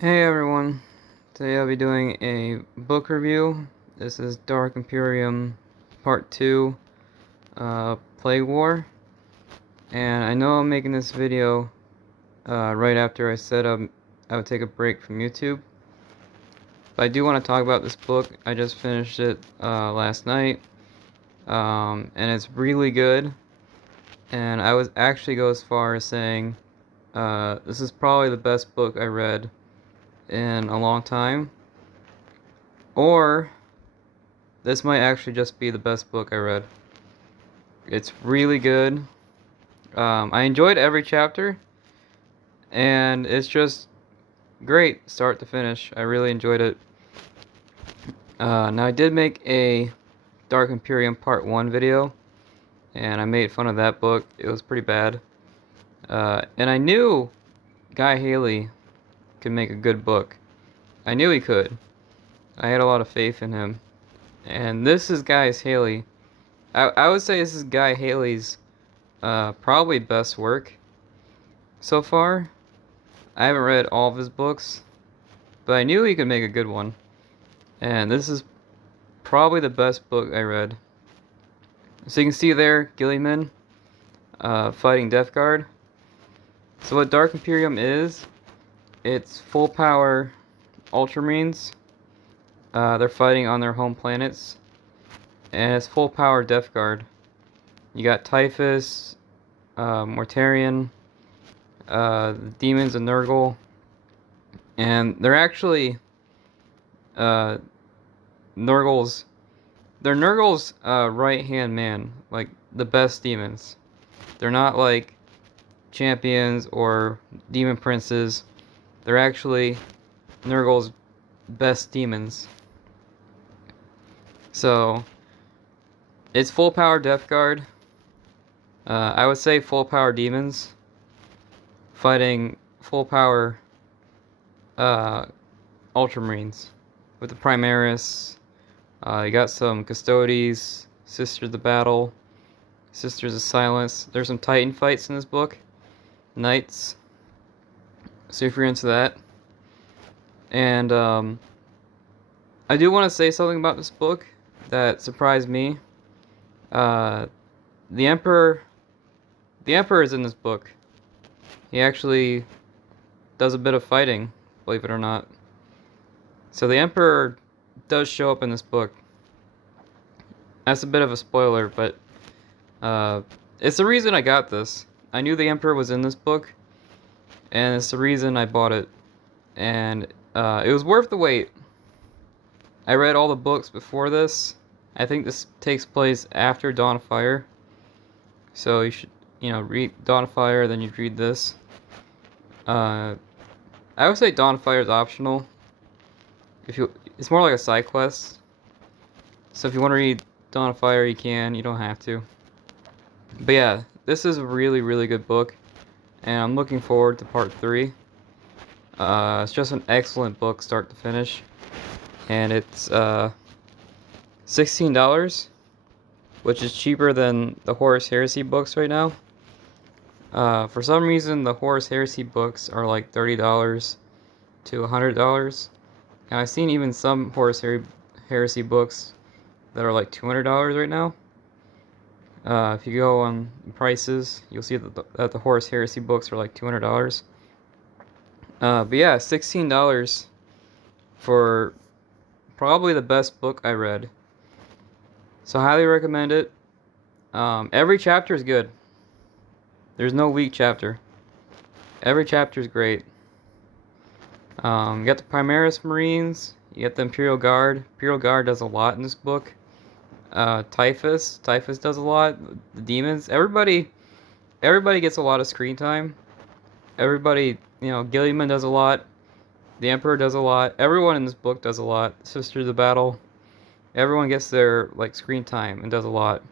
Hey everyone, today I'll be doing a book review. This is Dark Imperium Part 2, Plague War. And I know I'm making this video right after I said I would take a break from YouTube. But I do want to talk about this book. I just finished it last night, and it's really good. And I would actually go as far as saying this is probably the best book I read in a long time. Or this might actually just be the best book I read. It's really good. I enjoyed every chapter, and it's just great start to finish. I really enjoyed it. Now I did make a Dark Imperium Part 1 video, and I made fun of that book. It was pretty bad. And I knew Guy Haley could make a good book. I knew he could. I had a lot of faith in him. And this is Guy Haley. I would say this is Guy Haley's probably best work so far. I haven't read all of his books, but I knew he could make a good one. And this is probably the best book I read. So you can see there, Gilliman fighting Death Guard. So what Dark Imperium is, it's full power Ultramarines. They're fighting on their home planets. And it's full power Death Guard. You got Typhus, Mortarion, the demons of Nurgle. And they're actually Nurgle's right hand man, like the best demons. They're not like champions or demon princes. They're actually Nurgle's best demons. So it's full power Death Guard. I would say full power demons fighting full power Ultramarines with the Primaris. You got some Custodes, Sisters of Battle, Sisters of Silence. There's some Titan fights in this book. Knights. So if you're into that. And I do want to say something about this book that surprised me. The Emperor is in this book. He actually does a bit of fighting, believe it or not. So the Emperor does show up in this book. That's a bit of a spoiler, but it's the reason I got this. I knew the Emperor was in this book, and it's the reason I bought it. And it was worth the wait. I read all the books before this. I think this takes place after Dawn of Fire. So you should, read Dawn of Fire, then you'd read this. I would say Dawn of Fire is optional. It's more like a side quest. So if you want to read Dawn of Fire, you can. You don't have to. But yeah, this is a really, really good book, and I'm looking forward to part 3. It's just an excellent book, start to finish, and it's $16, which is cheaper than the Horus Heresy books right now. For some reason, the Horus Heresy books are like $30 to $100. And I've seen even some Horus Heresy books that are like $200 right now. If you go on prices, you'll see that the Horus Heresy books are like $200. But yeah, $16 for probably the best book I read. So I highly recommend it. Every chapter is good. There's no weak chapter. Every chapter is great. You got the Primaris Marines. You got the Imperial Guard. Imperial Guard does a lot in this book. Typhus does a lot. The demons. Everybody gets a lot of screen time. Everybody, Gilliman does a lot. The Emperor does a lot. Everyone in this book does a lot. Sisters of Battle. Everyone gets their screen time and does a lot.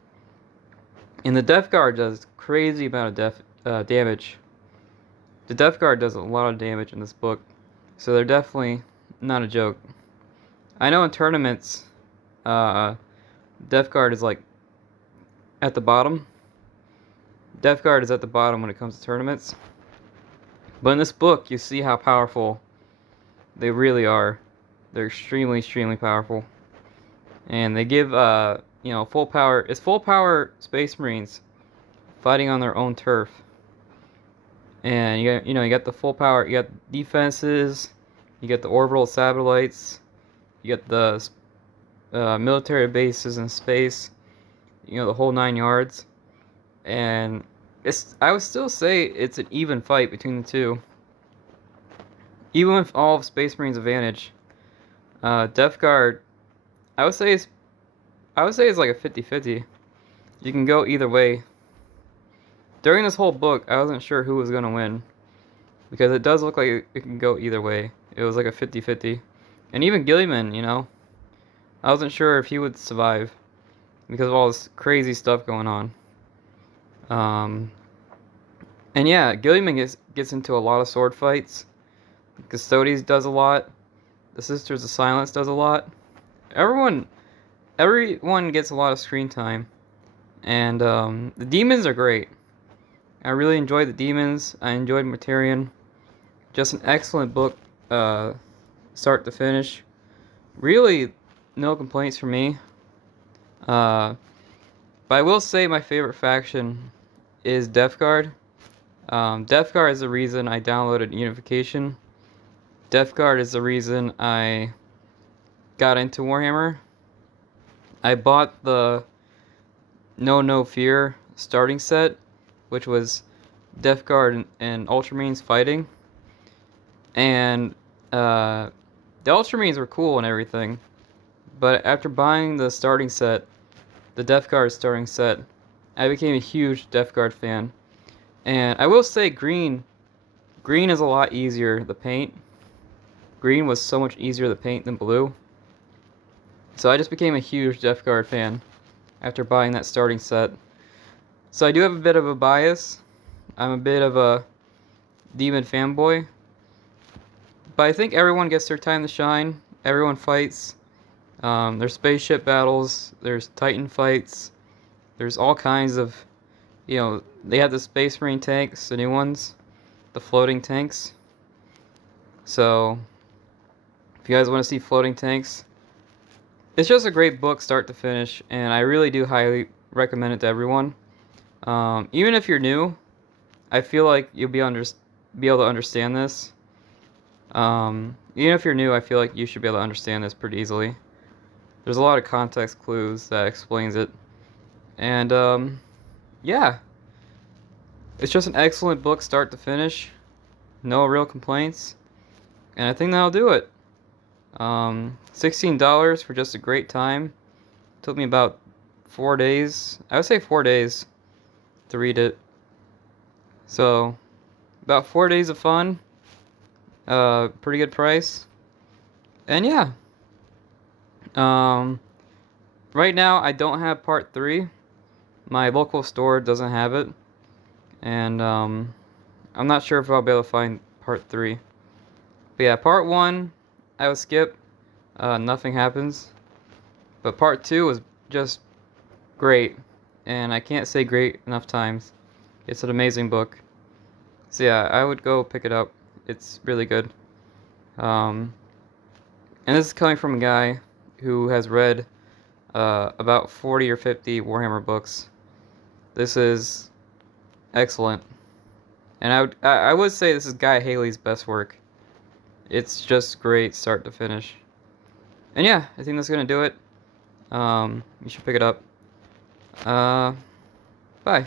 And the Death Guard does crazy amount of damage. The Death Guard does a lot of damage in this book, so they're definitely not a joke. I know in tournaments, Death Guard is at the bottom. Death Guard is at the bottom when it comes to tournaments. But in this book, you see how powerful They really are. They're extremely, extremely powerful. And they give, you know, full power. It's full power Space Marines fighting on their own turf. And you know, you got the full power. You got defenses. You got the orbital satellites. You got the military bases in space. You know, the whole 9 yards. And I would still say it's an even fight between the two. Even with all of Space Marine's advantage. Death Guard, I would say it's like a 50-50. You can go either way. During this whole book, I wasn't sure who was going to win. Because it does look like it can go either way. It was like a 50-50. And even Gilliman, you know. I wasn't sure if he would survive. Because of all this crazy stuff going on. And yeah, Gilliman gets into a lot of sword fights. Custodes does a lot. The Sisters of Silence does a lot. Everyone gets a lot of screen time. And the demons are great. I really enjoyed the demons. I enjoyed Materian. Just an excellent book, start to finish. Really, no complaints from me. But I will say my favorite faction is Death Guard. Death Guard is the reason I downloaded Unification. Death Guard is the reason I got into Warhammer. I bought the No Fear starting set, which was Death Guard and Ultramarines fighting. And the Ultramarines were cool and everything. But after buying the starting set, the Death Guard starting set, I became a huge Death Guard fan. And I will say green is a lot easier to paint. Green was so much easier to paint than blue. So I just became a huge Death Guard fan after buying that starting set. So I do have a bit of a bias. I'm a bit of a demon fanboy. But I think everyone gets their time to shine. Everyone fights. There's spaceship battles. There's Titan fights. There's all kinds of, you know, they have the Space Marine tanks, the new ones, the floating tanks. So, if you guys want to see floating tanks, it's just a great book start to finish, and I really do highly recommend it to everyone. Even if you're new, I feel like you'll be able to understand this. Even if you're new, I feel like you should be able to understand this pretty easily. There's a lot of context clues that explains it. And, yeah. It's just an excellent book start to finish. No real complaints. And I think that'll do it. $16 for just a great time. Took me about 4 days. I would say 4 days to read it. So, about 4 days of fun. Pretty good price. And yeah. Right now I don't have part 3. My local store doesn't have it. And I'm not sure if I'll be able to find part 3. But yeah, part 1 I would skip. Nothing happens. But part 2 was just great. And I can't say great enough times. It's an amazing book. So yeah, I would go pick it up. It's really good. And this is coming from a guy who has read about 40 or 50 Warhammer books. This is excellent. And I would say this is Guy Haley's best work. It's just great start to finish. And yeah, I think that's gonna do it. You should pick it up. Bye.